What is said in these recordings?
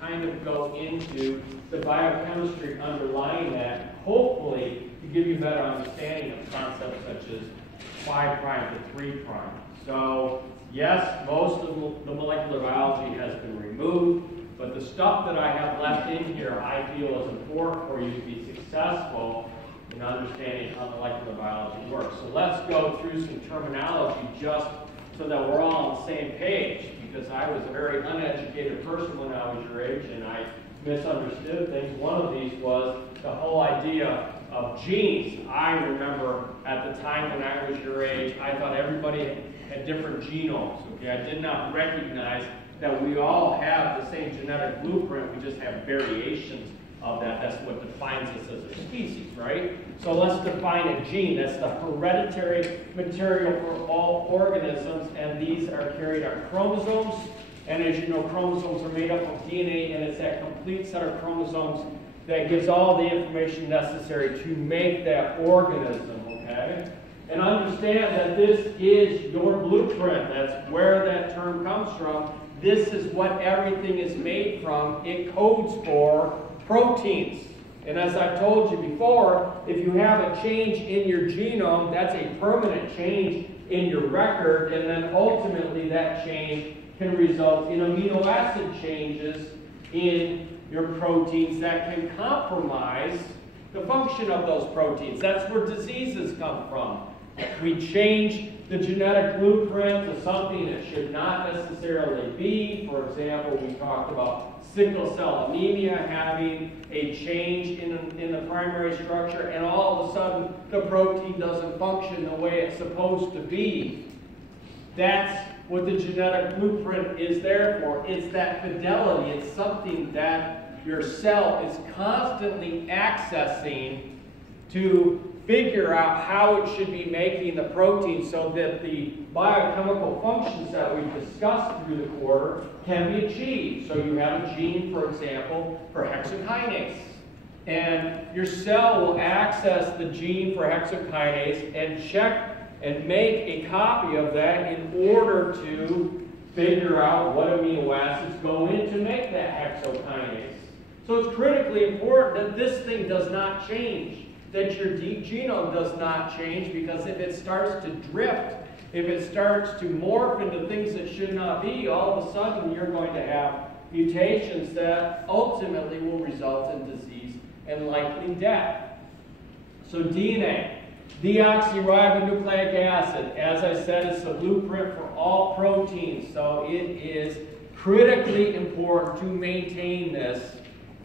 kind of go into the biochemistry underlying that, hopefully to give you a better understanding of concepts such as 5' to 3'. So yes, most of the molecular biology has been removed, but the stuff that I have left in here I feel is important for you to be successful in understanding how molecular biology works. So let's go through some terminology just so that we're all on the same page, because I was a very uneducated person when I was your age and I misunderstood things. One of these was the whole idea of genes. I remember at the time when I was your age, I thought everybody had different genomes. Okay, I did not recognize that we all have the same genetic blueprint, we just have variations of that. That's what defines us as a species, right? So let's define a gene. That's the hereditary material for all organisms, and these are carried on chromosomes. And as you know, chromosomes are made up of DNA, and it's that complete set of chromosomes that gives all the information necessary to make that organism, okay? And understand that this is your blueprint. That's where that term comes from. This is what everything is made from. It codes for proteins. And as I've told you before, if you have a change in your genome, that's a permanent change in your record, and then ultimately that change can result in amino acid changes in your proteins that can compromise the function of those proteins. That's where diseases come from. We change the genetic blueprint to something it should not necessarily be. For example, we talked about sickle cell anemia having a change in the primary structure, and all of a sudden the protein doesn't function the way it's supposed to be. That's what the genetic blueprint is there for. It's that fidelity. It's something that your cell is constantly accessing to figure out how it should be making the protein so that the biochemical functions that we've discussed through the quarter can be achieved. So you have a gene, for example, for hexokinase. And your cell will access the gene for hexokinase and check and make a copy of that in order to figure out what amino acids go in to make that hexokinase. So it's critically important that this thing does not change, that your genome does not change, because if it starts to drift, if it starts to morph into things that should not be, all of a sudden you're going to have mutations that ultimately will result in disease and likely death. So DNA, deoxyribonucleic acid, as I said, is the blueprint for all proteins. So it is critically important to maintain this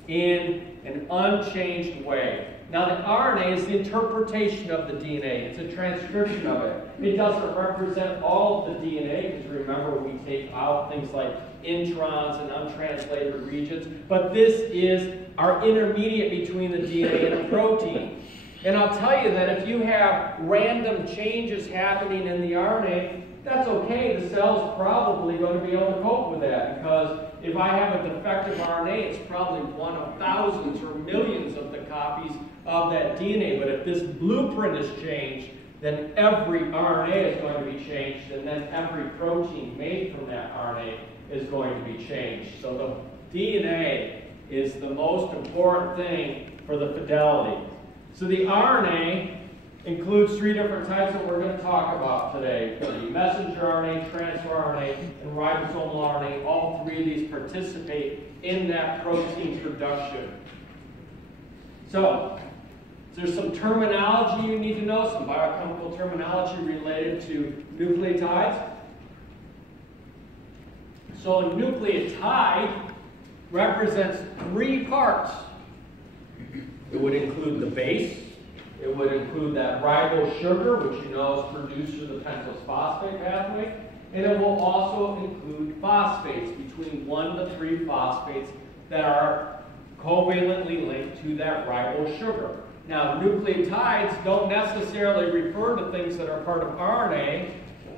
in an unchanged way. Now the RNA is the interpretation of the DNA. It's a transcription of it. It doesn't represent all of the DNA, because remember we take out things like introns and untranslated regions, but this is our intermediate between the DNA and the protein. And I'll tell you that if you have random changes happening in the RNA, that's okay. The cell's probably going to be able to cope with that, because if I have a defective RNA, it's probably one of thousands or millions of the copies of that DNA. But if this blueprint is changed, then every RNA is going to be changed, and then every protein made from that RNA is going to be changed. So the DNA is the most important thing for the fidelity. So the RNA includes three different types that we're going to talk about today. The messenger RNA, transfer RNA, and ribosomal RNA. All three of these participate in that protein production. So there's some terminology you need to know, some biochemical terminology related to nucleotides. So a nucleotide represents three parts. It would include the base. It would include that ribose sugar, which you know is produced through the pentose phosphate pathway. And it will also include phosphates, between 1 to 3 phosphates that are covalently linked to that ribose sugar. Now, nucleotides don't necessarily refer to things that are part of RNA,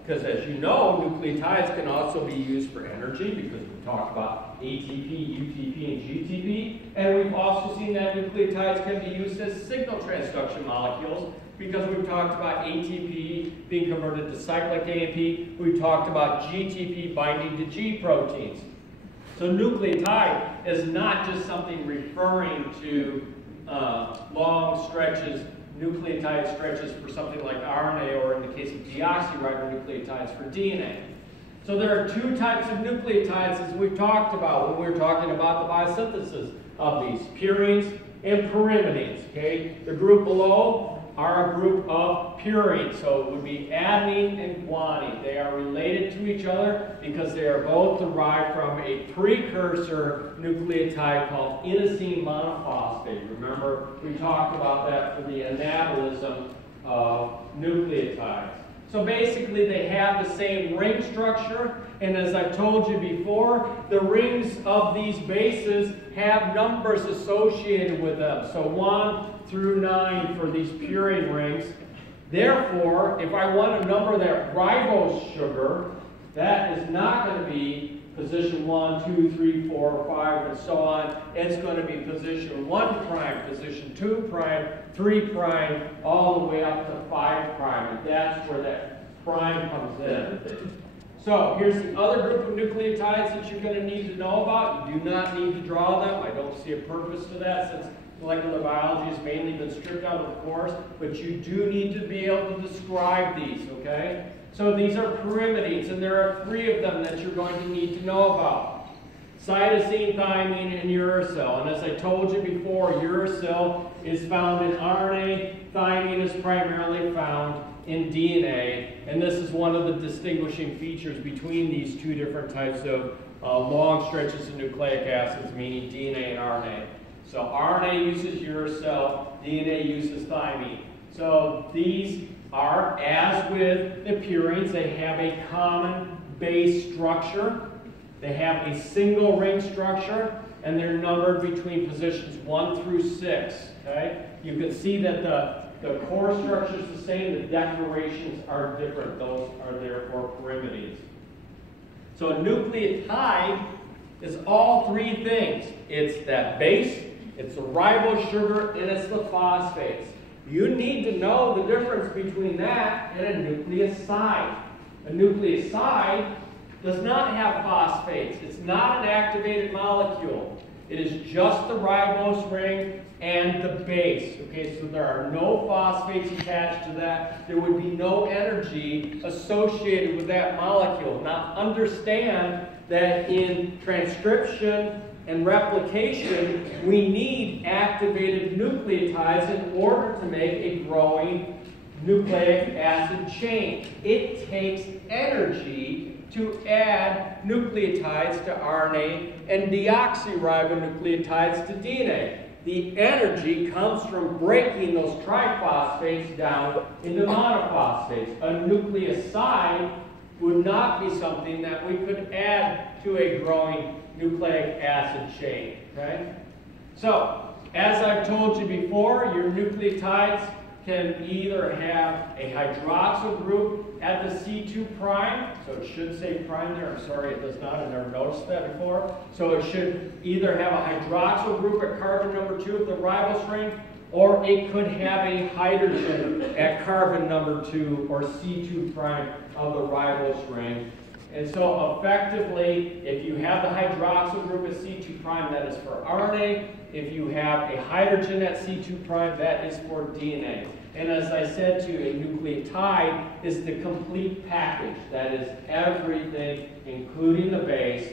because as you know, nucleotides can also be used for energy, because we talked about ATP, UTP, and GTP. And we've also seen that nucleotides can be used as signal transduction molecules, because we've talked about ATP being converted to cyclic AMP. We've talked about GTP binding to G proteins. So nucleotide is not just something referring to long stretches, nucleotide stretches for something like RNA, or in the case of deoxyribonucleotides for DNA. So there are two types of nucleotides, as we've talked about when we were talking about the biosynthesis of these, purines and pyrimidines. Okay? The group below are a group of purines, so it would be adenine and guanine. They are related to each other because they are both derived from a precursor nucleotide called inosine monophosphate. Remember, we talked about that for the anabolism of nucleotides. So basically, they have the same ring structure, and as I've told you before, the rings of these bases have numbers associated with them. So 1 through 9 for these purine rings. Therefore, if I want to number that ribose sugar, that is not going to be position 1, 2, 3, 4, 5, and so on. It's going to be position 1 prime, position 2 prime, 3 prime, all the way up to 5 prime. And that's where that prime comes in. So here's the other group of nucleotides that you're going to need to know about. You do not need to draw them. I don't see a purpose to that since molecular biology has mainly been stripped out of the course, but you do need to be able to describe these, okay? So these are pyrimidines, and there are 3 of them that you're going to need to know about. Cytosine, thymine, and uracil. And as I told you before, uracil is found in RNA, thymine is primarily found in DNA, and this is one of the distinguishing features between these two different types of long stretches of nucleic acids, meaning DNA and RNA. So RNA uses uracil, DNA uses thymine. So these are, as with the purines, they have a common base structure. They have a single ring structure, and they're numbered between positions 1 through 6. Okay? You can see that the core structure is the same, the declarations are different. Those are therefore pyrimidines. So a nucleotide is all 3 things. It's that base, it's the ribose sugar, and it's the phosphates. You need to know the difference between that and a nucleoside. A nucleoside does not have phosphates. It's not an activated molecule. It is just the ribose ring and the base. Okay, so there are no phosphates attached to that. There would be no energy associated with that molecule. Now understand that in transcription and replication, we need activated nucleotides in order to make a growing nucleic acid chain. It takes energy to add nucleotides to RNA and deoxyribonucleotides to DNA. The energy comes from breaking those triphosphates down into monophosphates. A nucleoside would not be something that we could add to a growing nucleic acid chain. Okay? So, as I've told you before, your nucleotides can either have a hydroxyl group at the C2 prime, so it should say prime there, I'm sorry it does not, I never noticed that before. So it should either have a hydroxyl group at carbon number 2 of the ribose ring, or it could have a hydrogen at carbon number 2 or C2 prime of the ribose ring. And so effectively, if you have the hydroxyl group at C2 prime, that is for RNA. If you have a hydrogen at C2 prime, that is for DNA. And as I said to you, a nucleotide is the complete package. That is everything, including the base,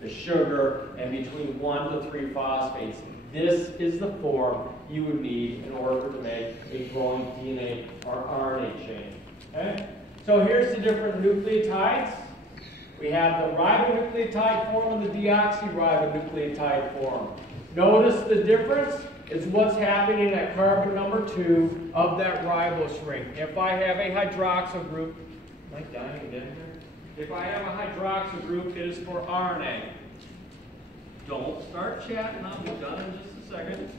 the sugar, and between 1 to 3 phosphates. This is the form you would need in order to make a growing DNA or RNA chain. Okay? So here's the different nucleotides. We have the ribonucleotide form and the deoxyribonucleotide form. Notice the difference is what's happening at carbon number 2 of that ribose ring. If I have a hydroxyl group, am I dying again here? If I have a hydroxyl group, it is for RNA. Don't start chatting, I'll be done in just a second.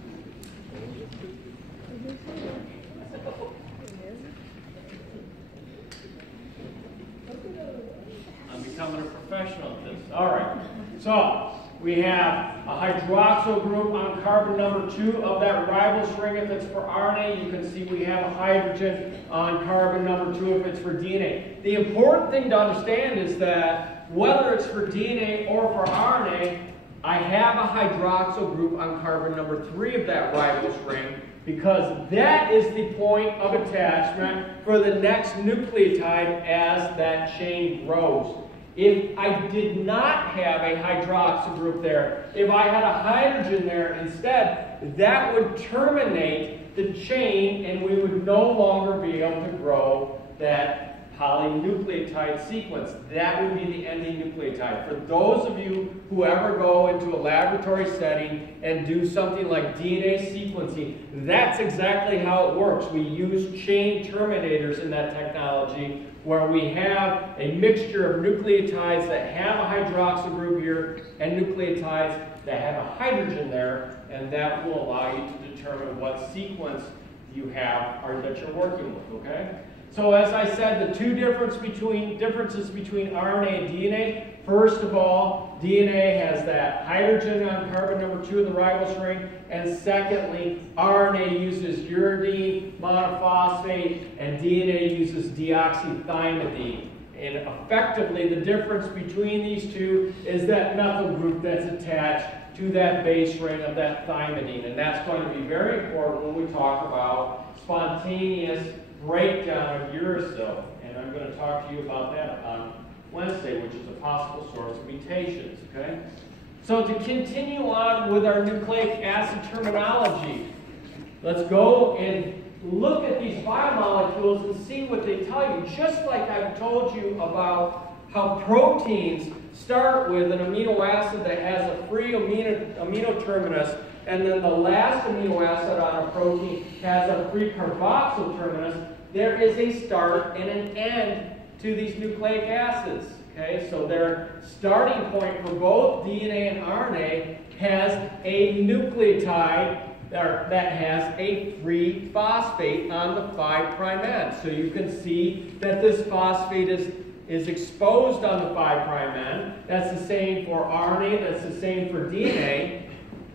I'm becoming a professional at this. All right. So we have a hydroxyl group on carbon number 2 of that ribose ring if it's for RNA. You can see we have a hydrogen on carbon number 2 if it's for DNA. The important thing to understand is that whether it's for DNA or for RNA, I have a hydroxyl group on carbon number 3 of that ribose ring because that is the point of attachment for the next nucleotide as that chain grows. If I did not have a hydroxyl group there, if I had a hydrogen there instead, that would terminate the chain and we would no longer be able to grow that polynucleotide sequence. That would be the ending nucleotide. For those of you who ever go into a laboratory setting and do something like DNA sequencing, that's exactly how it works. We use chain terminators in that technology where we have a mixture of nucleotides that have a hydroxyl group here and nucleotides that have a hydrogen there, and that will allow you to determine what sequence you have or that you're working with, okay? So as I said, the two differences between RNA and DNA, first of all, DNA has that hydrogen on carbon number 2 of the ribose ring, and secondly, RNA uses uridine monophosphate, and DNA uses deoxythymidine. And effectively, the difference between these two is that methyl group that's attached to that base ring of that thymidine, and that's going to be very important when we talk about spontaneous breakdown of uracil, and I'm going to talk to you about that on Wednesday, which is a possible source of mutations, okay? So to continue on with our nucleic acid terminology, let's go and look at these biomolecules and see what they tell you, just like I've told you about how proteins start with an amino acid that has a free amino terminus, and then the last amino acid on a protein has a free carboxyl terminus. There is a start and an end to these nucleic acids. Okay, so their starting point for both DNA and RNA has a nucleotide that has a free phosphate on the 5' end. So you can see that this phosphate is exposed on the 5' end. That's the same for RNA, that's the same for DNA.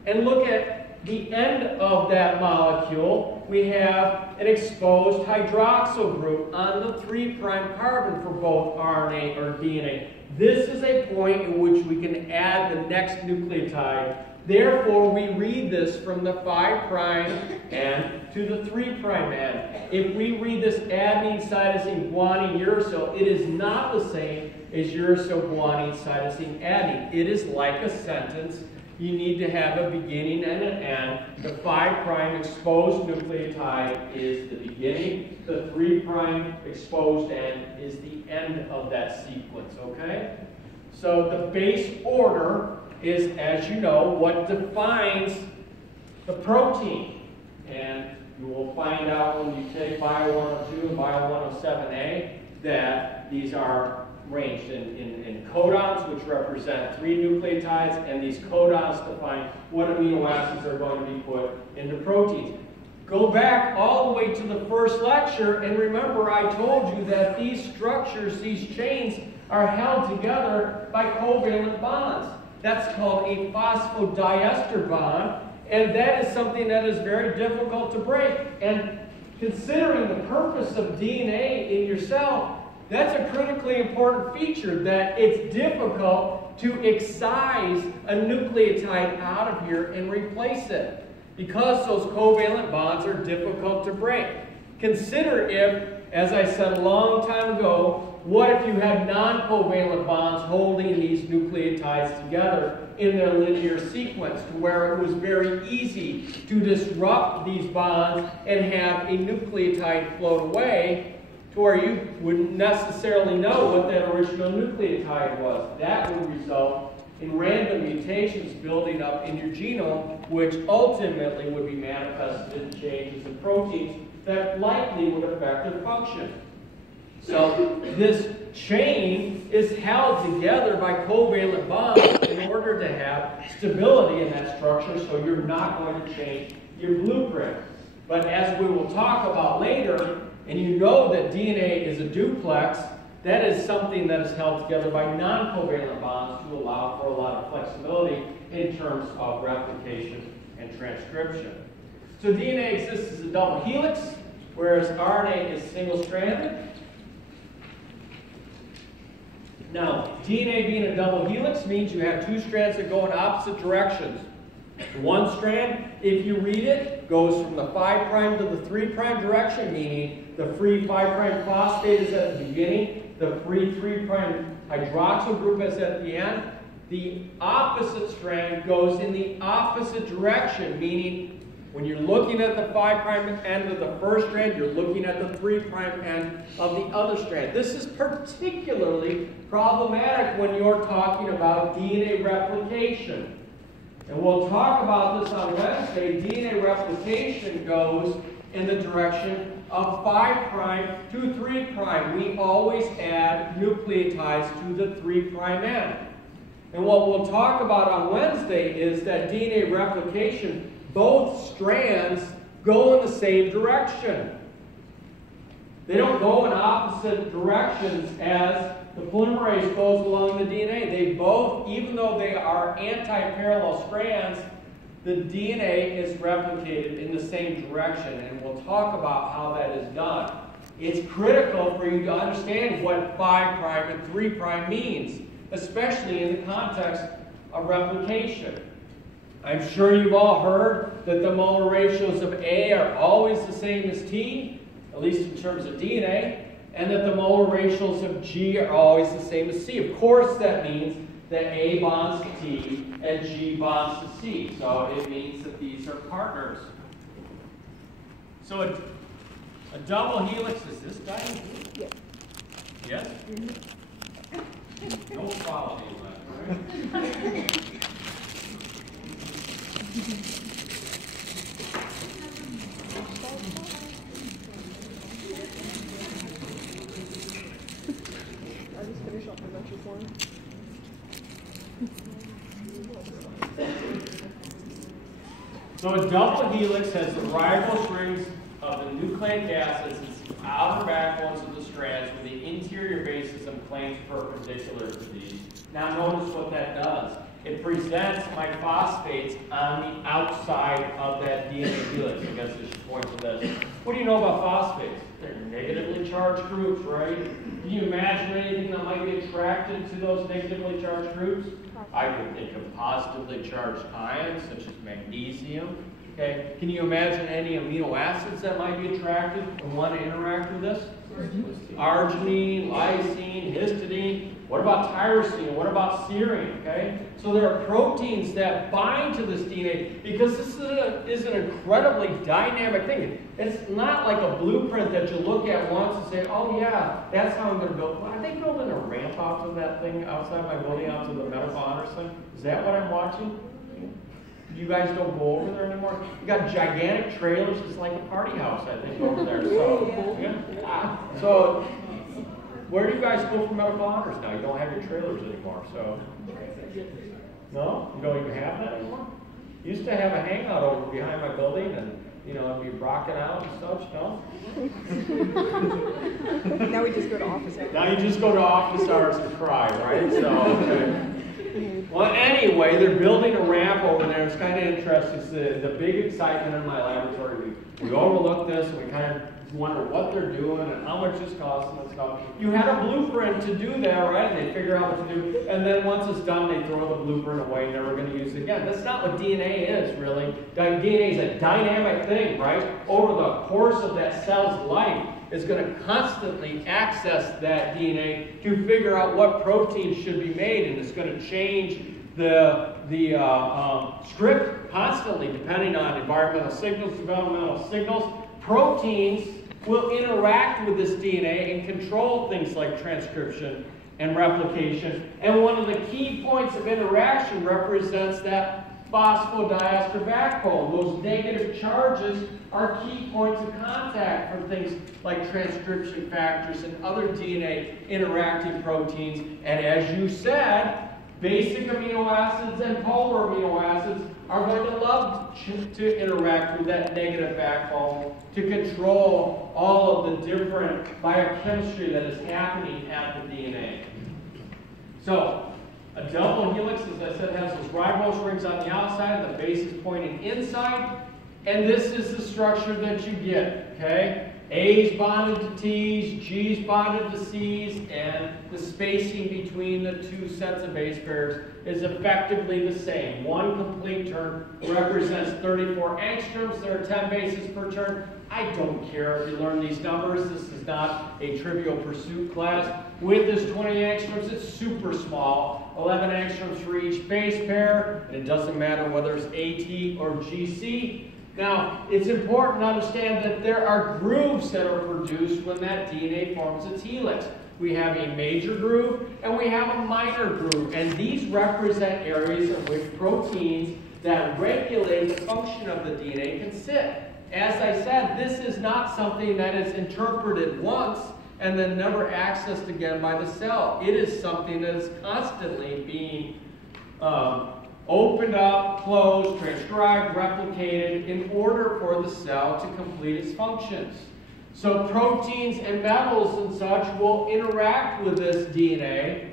And look at the end of that molecule. We have an exposed hydroxyl group on the 3' carbon for both RNA or DNA. This is a point in which we can add the next nucleotide. Therefore, we read this from the 5' end to the 3' end. If we read this adenine, cytosine, guanine, uracil, it is not the same as uracil, guanine, cytosine, adenine. It is like a sentence. You need to have a beginning and an end. The 5' exposed nucleotide is the beginning. The 3' exposed end is the end of that sequence, okay? So the base order is, as you know, what defines the protein. And you will find out when you take Bio 102 and Bio 107A that these are arranged in codons, which represent 3 nucleotides, and these codons define what amino acids are going to be put into proteins. Go back all the way to the first lecture, and remember I told you that these structures, these chains, are held together by covalent bonds. That's called a phosphodiester bond, and that is something that is very difficult to break. And considering the purpose of DNA in your cell, that's a critically important feature, that it's difficult to excise a nucleotide out of here and replace it, because those covalent bonds are difficult to break. Consider if, as I said a long time ago, what if you had non-covalent bonds holding these nucleotides together in their linear sequence, to where it was very easy to disrupt these bonds and have a nucleotide float away, to where you wouldn't necessarily know what that original nucleotide was. That would result in random mutations building up in your genome, which ultimately would be manifested in changes in proteins that likely would affect their function. So this chain is held together by covalent bonds in order to have stability in that structure, so you're not going to change your blueprint. But as we will talk about later, and you know that DNA is a duplex, that is something that is held together by non-covalent bonds to allow for a lot of flexibility in terms of replication and transcription. So DNA exists as a double helix, whereas RNA is single-stranded. Now, DNA being a double helix means you have two strands that go in opposite directions. One strand, if you read it, goes from the 5' to the 3' direction, meaning the free 5' phosphate is at the beginning, the free 3' hydroxyl group is at the end. The opposite strand goes in the opposite direction, meaning when you're looking at the 5' end of the first strand, you're looking at the 3' end of the other strand. This is particularly problematic when you're talking about DNA replication. And we'll talk about this on Wednesday. DNA replication goes in the direction of 5' to 3'. We always add nucleotides to the 3' end. And what we'll talk about on Wednesday is that DNA replication, both strands go in the same direction. They don't go in opposite directions as the polymerase goes along the DNA. They both, even though they are anti-parallel strands, the DNA is replicated in the same direction. And we'll talk about how that is done. It's critical for you to understand what 5' and 3' means, especially in the context of replication. I'm sure you've all heard that the molar ratios of A are always the same as T, at least in terms of DNA, and that the molar ratios of G are always the same as C. Of course, that means that A bonds to T and G bonds to C. So it means that these are partners. So a double helix, is this dying? Yes. Yes? No quality left, right? I'll just finish off the lecture form. So a double helix has the ribose rings of the nucleic acids as the outer backbones of the strands, with the interior bases and planes perpendicular to these. Now notice what that does. It presents my phosphates on the outside of that DNA helix. I guess I should point to this. What do you know about phosphates? They're negatively charged groups, right? Can you imagine anything that might be attracted to those negatively charged groups? I can think of positively charged ions, such as magnesium. Okay. Can you imagine any amino acids that might be attracted and want to interact with this? Arginine, lysine, histidine. What about tyrosine? What about serine? Okay? So there are proteins that bind to this DNA because this is an incredibly dynamic thing. It's not like a blueprint that you look at once and say, oh yeah, that's how I'm going to build. Are they building a ramp out to that thing outside my building, out to the medical honors thing? Is that what I'm watching? You guys don't go over there anymore? You got gigantic trailers. It's like a party house, I think, over there. So, yeah. So where do you guys go for medical honors now? You don't have your trailers anymore, so. No? You don't even have that anymore? You used to have a hangout over behind my building and, you know, be rocking out and such, no? Now we just go to office hours. Now you just go to office hours and cry, right? So, okay. Well, anyway, they're building a ramp over there. It's kind of interesting. It's the big excitement in my laboratory. We overlook this and we kind of wonder what they're doing and how much it's costing and stuff. You had a blueprint to do that, right? And they figure out what to do. And then once it's done, they throw the blueprint away, never going to use it again. That's not what DNA is, really. DNA is a dynamic thing, right? Over the course of that cell's life, it's going to constantly access that DNA to figure out what proteins should be made, and it's going to change the script constantly depending on environmental signals, developmental signals. Proteins will interact with this DNA and control things like transcription and replication. And one of the key points of interaction represents that phosphodiester backbone. Those negative charges are key points of contact for things like transcription factors and other DNA interacting proteins. And as you said, basic amino acids and polar amino acids are going to love to interact with that negative backbone to control all of the different biochemistry that is happening at the DNA. So, a double helix, as I said, has those ribose rings on the outside, the base is pointing inside, and this is the structure that you get, okay? A's bonded to T's, G's bonded to C's, and the spacing between the two sets of base pairs is effectively the same. One complete turn represents 34 angstroms. There are 10 bases per turn. I don't care if you learn these numbers. This is not a trivial pursuit class. Width is 20 angstroms. It's super small. 11 angstroms for each base pair. And it doesn't matter whether it's AT or GC. Now, it's important to understand that there are grooves that are produced when that DNA forms its helix. We have a major groove and we have a minor groove. And these represent areas in which proteins that regulate the function of the DNA can sit. As I said, this is not something that is interpreted once and then never accessed again by the cell. It is something that is constantly being opened up, closed, transcribed, replicated in order for the cell to complete its functions. So proteins and metals and such will interact with this DNA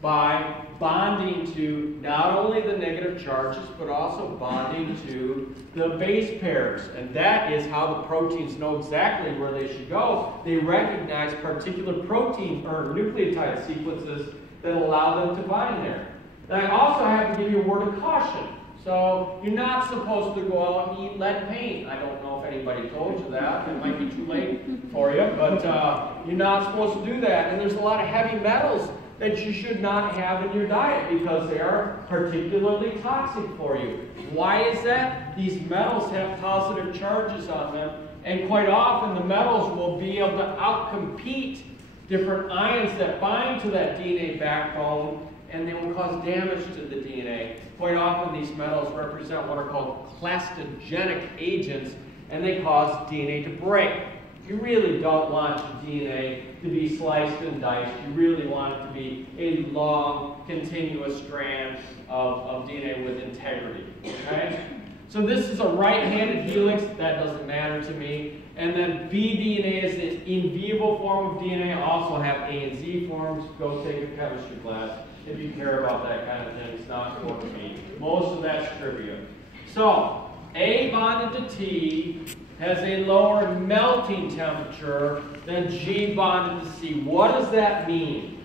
by bonding to not only the negative charges, but also bonding to the base pairs. And that is how the proteins know exactly where they should go. They recognize particular protein or nucleotide sequences that allow them to bind there. And I also have to give you a word of caution. So you're not supposed to go out and eat lead paint. I don't know if anybody told you that. It might be too late for you, but you're not supposed to do that. And there's a lot of heavy metals that you should not have in your diet because they are particularly toxic for you. Why is that? These metals have positive charges on them, and quite often the metals will be able to outcompete different ions that bind to that DNA backbone, and they will cause damage to the DNA. Quite often these metals represent what are called clastogenic agents, and they cause DNA to break. You really don't want your DNA to be sliced and diced. You really want it to be a long, continuous strand of DNA with integrity. Okay? So this is a right-handed helix. That doesn't matter to me. And then B DNA is an in vivo form of DNA. I also have A and Z forms. Go take a chemistry class if you care about that kind of thing. It's not important to me. Most of that's trivia. So A bonded to T has a lower melting temperature than G bonded to C. What does that mean?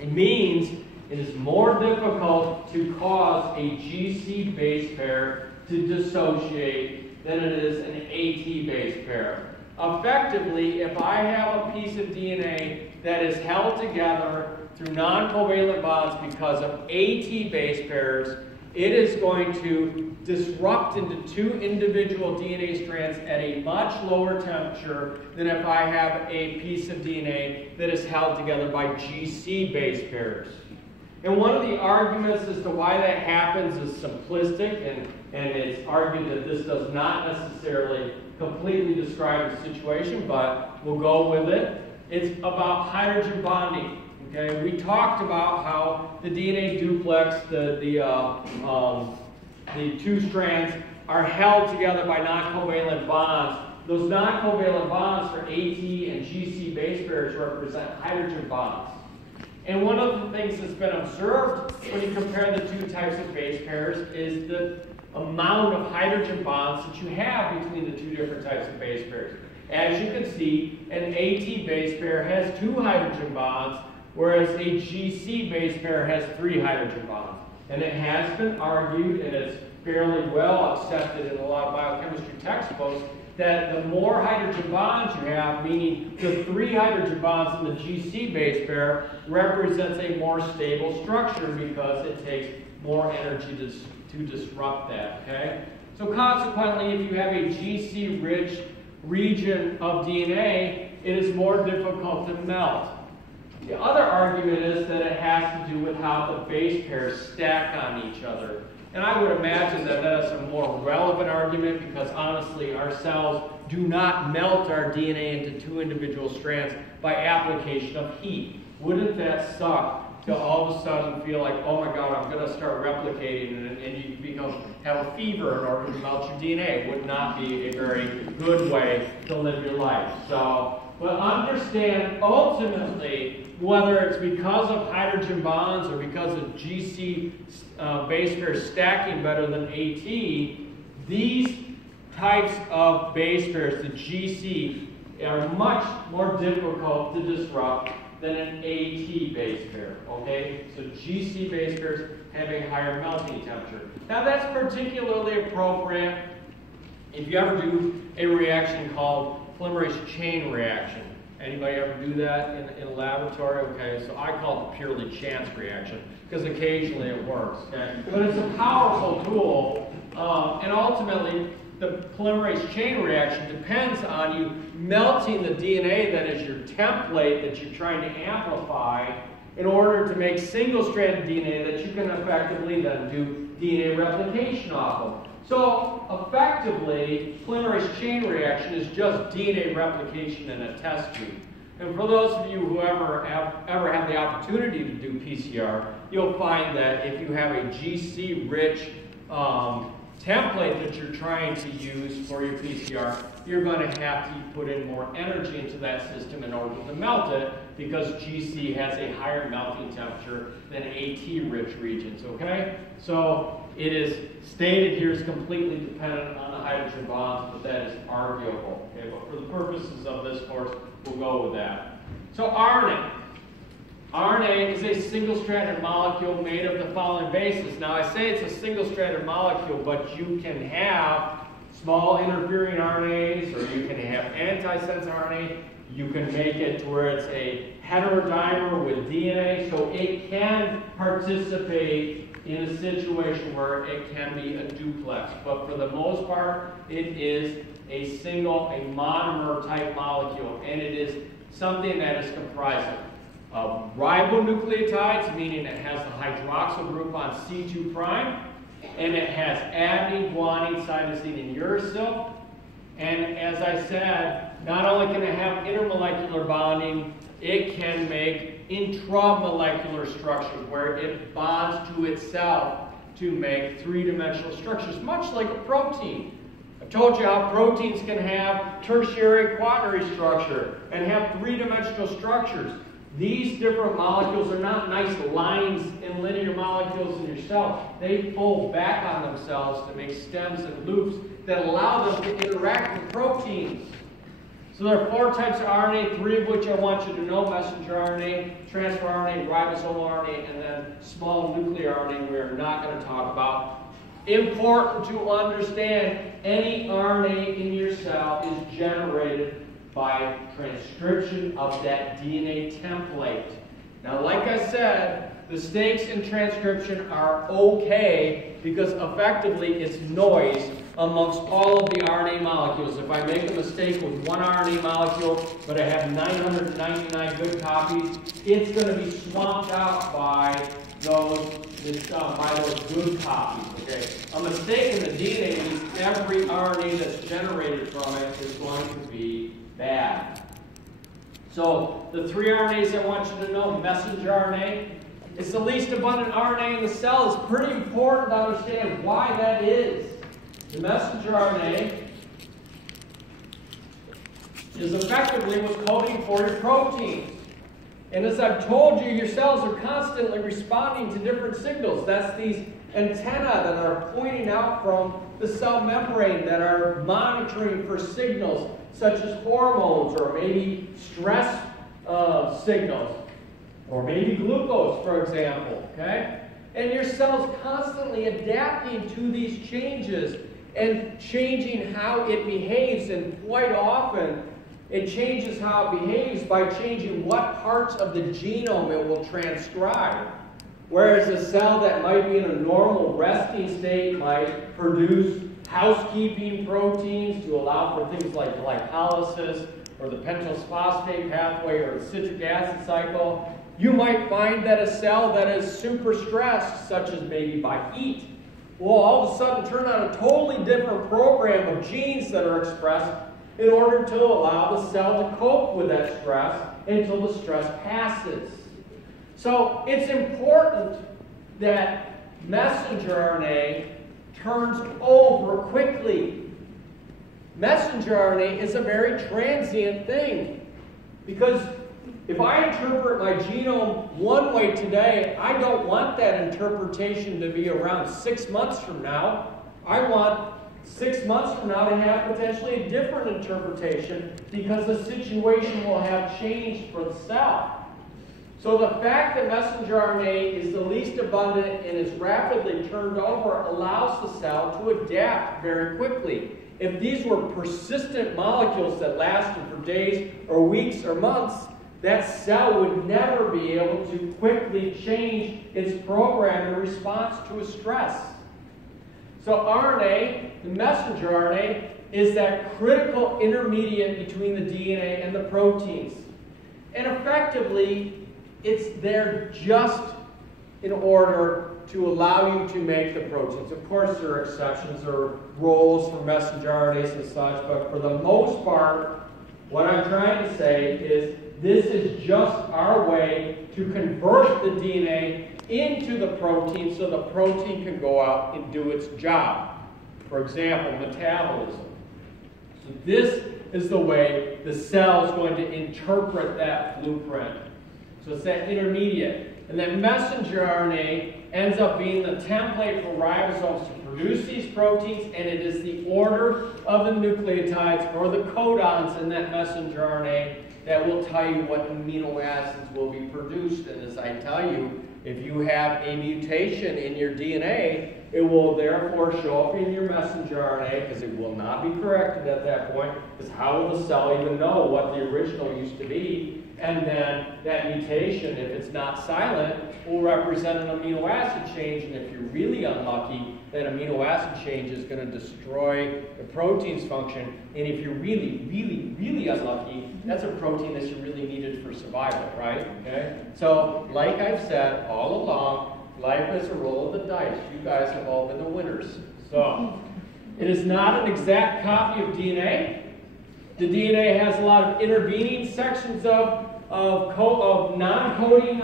It means it is more difficult to cause a GC base pair to dissociate than it is an AT base pair. Effectively, if I have a piece of DNA that is held together through non-covalent bonds because of AT base pairs, it is going to disrupt into two individual DNA strands at a much lower temperature than if I have a piece of DNA that is held together by GC base pairs. And one of the arguments as to why that happens is simplistic, and it's argued that this does not necessarily completely describe the situation, but we'll go with it. It's about hydrogen bonding. Okay, we talked about how the DNA duplex, the two strands, are held together by non-covalent bonds. Those non-covalent bonds for AT and GC base pairs represent hydrogen bonds. And one of the things that's been observed when you compare the two types of base pairs is the amount of hydrogen bonds that you have between the two different types of base pairs. As you can see, an AT base pair has 2 hydrogen bonds, whereas a GC base pair has 3 hydrogen bonds. And it has been argued, and it's fairly well accepted in a lot of biochemistry textbooks, that the more hydrogen bonds you have, meaning the 3 hydrogen bonds in the GC base pair, represents a more stable structure because it takes more energy to disrupt that, okay? So consequently, if you have a GC-rich region of DNA, it is more difficult to melt. The other argument is that it has to do with how the base pairs stack on each other. And I would imagine that that's a more relevant argument because honestly, our cells do not melt our DNA into 2 individual strands by application of heat. Wouldn't that suck to all of a sudden feel like, oh my God, I'm going to start replicating and you have a fever in order to melt your DNA? It would not be a very good way to live your life. So, but understand ultimately, whether it's because of hydrogen bonds or because of GC base pairs stacking better than AT, these types of base pairs, the GC, are much more difficult to disrupt than an AT base pair, okay? So GC base pairs have a higher melting temperature. Now that's particularly appropriate if you ever do a reaction called polymerase chain reaction. Anybody ever do that in a laboratory? Okay, so I call it a purely chance reaction because occasionally it works, okay? But it's a powerful tool, and ultimately the polymerase chain reaction depends on you melting the DNA that is your template that you're trying to amplify in order to make single-stranded DNA that you can effectively then do DNA replication off of. So effectively, polymerase chain reaction is just DNA replication in a test tube. And for those of you who ever have the opportunity to do PCR, you'll find that if you have a GC-rich template that you're trying to use for your PCR, you're going to have to put in more energy into that system in order to melt it because GC has a higher melting temperature than AT-rich regions, okay? So it is stated here is completely dependent on the hydrogen bonds, but that is arguable, okay? But for the purposes of this course, we'll go with that. So RNA. RNA is a single-stranded molecule made of the following bases. Now, I say it's a single-stranded molecule, but you can have small interfering RNAs, or you can have antisense RNA. You can make it to where it's a heterodimer with DNA, so it can participate in a situation where it can be a duplex. But for the most part, it is a monomer-type molecule, and it is something that is comprised of ribonucleotides, meaning it has the hydroxyl group on C2', and it has adenine, guanine, cytosine, and uracil. And as I said, not only can it have intermolecular bonding, it can make intramolecular structures where it bonds to itself to make three-dimensional structures, much like a protein. I've told you how proteins can have tertiary quaternary structure and have three-dimensional structures. These different molecules are not nice lines in linear molecules in your cell. They fold back on themselves to make stems and loops that allow them to interact with proteins. So there are 4 types of RNA, 3 of which I want you to know: messenger RNA, transfer RNA, ribosomal RNA, and then small nuclear RNA we are not going to talk about. Important to understand, any RNA in your cell is generated by transcription of that DNA template. Now, like I said, the stakes in transcription are okay because effectively it's noise amongst all of the RNA molecules. If I make a mistake with one RNA molecule, but I have 999 good copies, it's going to be swamped out by those good copies. Okay? A mistake in the DNA means every RNA that's generated from it is going to be bad. So the 3 RNAs I want you to know: messenger RNA. It's the least abundant RNA in the cell. It's pretty important to understand why that is. The messenger RNA is effectively what's coding for your proteins. And as I've told you, your cells are constantly responding to different signals. That's these antennae that are pointing out from the cell membrane that are monitoring for signals such as hormones, or maybe stress signals, or maybe glucose, for example, okay? And your cell's constantly adapting to these changes and changing how it behaves, and quite often it changes how it behaves by changing what parts of the genome it will transcribe. Whereas a cell that might be in a normal resting state might produce housekeeping proteins to allow for things like glycolysis or the pentose phosphate pathway or the citric acid cycle. You might find that a cell that is super stressed, such as maybe by heat, will all of a sudden turn on a totally different program of genes that are expressed in order to allow the cell to cope with that stress until the stress passes. So it's important that messenger RNA turns over quickly. Messenger RNA is a very transient thing, because if I interpret my genome one way today, I don't want that interpretation to be around 6 months from now. I want 6 months from now, they have potentially a different interpretation because the situation will have changed for the cell. So the fact that messenger RNA is the least abundant and is rapidly turned over allows the cell to adapt very quickly. If these were persistent molecules that lasted for days or weeks or months, that cell would never be able to quickly change its program in response to a stress. So RNA, the messenger RNA, is that critical intermediate between the DNA and the proteins. And effectively, it's there just in order to allow you to make the proteins. Of course, there are exceptions. There are roles for messenger RNAs and such, but for the most part, what I'm trying to say is this is just our way to convert the DNA into the protein so the protein can go out and do its job. For example, metabolism. So this is the way the cell is going to interpret that blueprint. So it's that intermediate. And that messenger RNA ends up being the template for ribosomes to produce these proteins, and it is the order of the nucleotides or the codons in that messenger RNA that will tell you what amino acids will be produced. And as I tell you, if you have a mutation in your DNA, it will therefore show up in your messenger RNA because it will not be corrected at that point, because how will the cell even know what the original used to be? And then that mutation, if it's not silent, will represent an amino acid change. And if you're really unlucky, that amino acid change is going to destroy the protein's function. And if you're really, really, really unlucky, that's a protein that you really needed for survival, right? Okay? So, like I've said all along, life is a roll of the dice. You guys have all been the winners. So, it is not an exact copy of DNA. The DNA has a lot of intervening sections of non-coding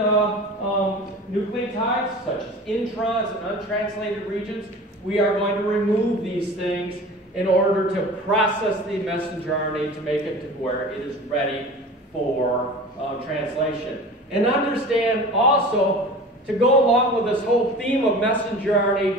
nucleotides, such as introns and untranslated regions. We are going to remove these things in order to process the messenger RNA to make it to where it is ready for translation. And understand also, to go along with this whole theme of messenger RNA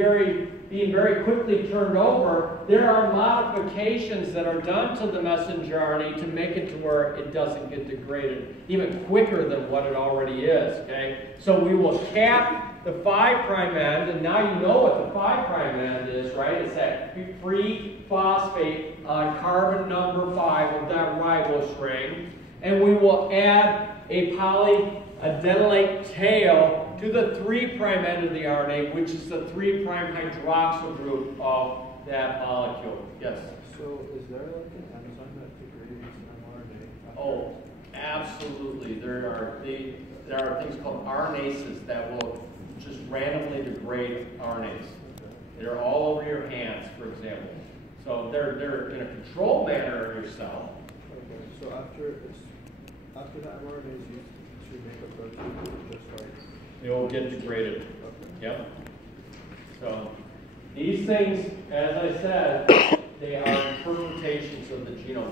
being very quickly turned over, there are modifications that are done to the messenger RNA to make it to where it doesn't get degraded even quicker than what it already is. Okay? So we will cap the 5' end, and now you know what the 5' end is, right? It's that free phosphate on carbon number 5 of that ribose ring. And we will add a polyadenylate tail to the 3' end of the RNA, which is the 3' hydroxyl group of that molecule. Yes? So is there like an enzyme that degrades mRNA? Oh, absolutely. There are things called RNases that will just randomly degrade RNAs. They're all over your hands, for example. So they're in a controlled manner in your cell. Okay. So after that mRNA is used to make a protein, just like It will get degraded. okay. Yep. So these things, as I said, they are interpretations of the genome.